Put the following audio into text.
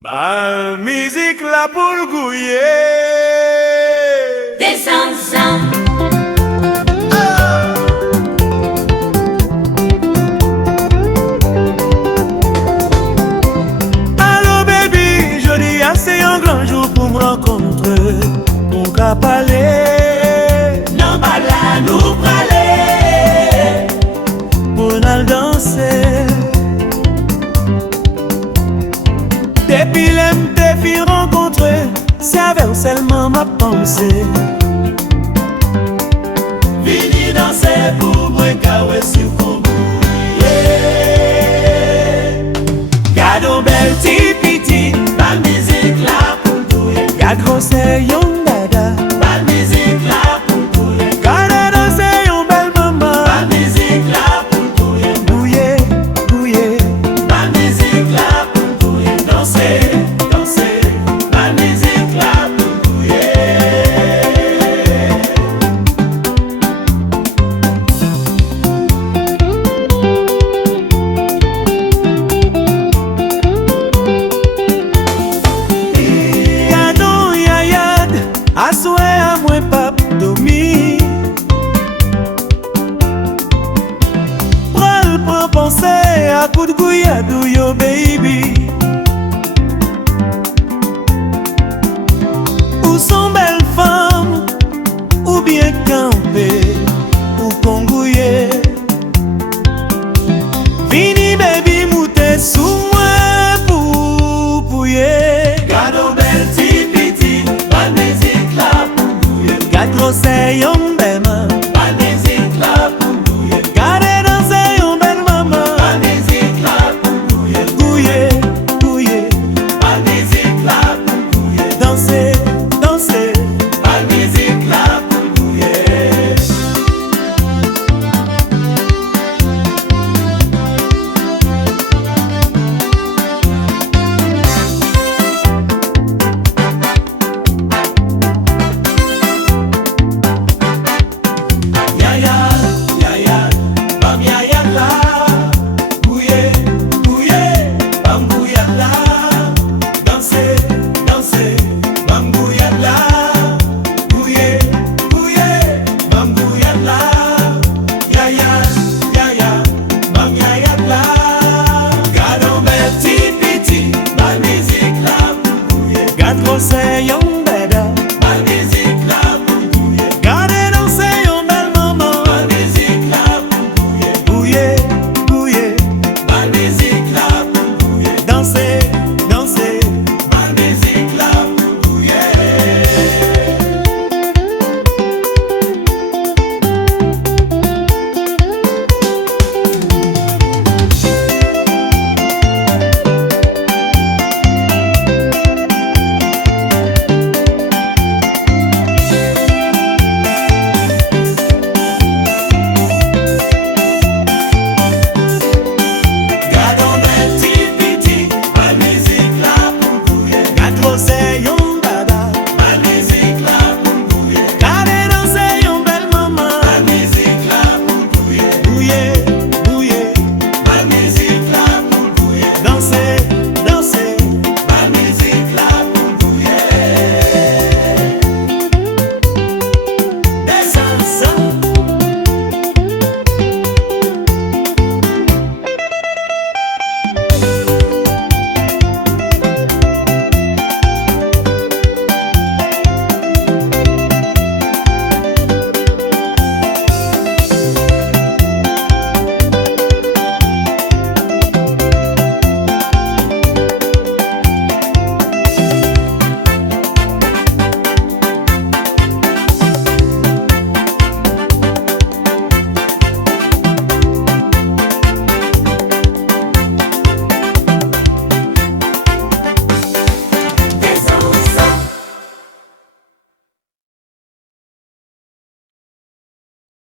Ba musique la pour le gouiller. Descends, descends. Allô baby, je dis c'est un grand jour pour me rencontrer. Mon cap aller, Non, pas là, nous parler. pour nous danser. Depuis l'aime te fit rencontrer, c'est avec seulement ma pensée. Vini danser pour moi, kawe sur ton bouillet. Gardons belle type.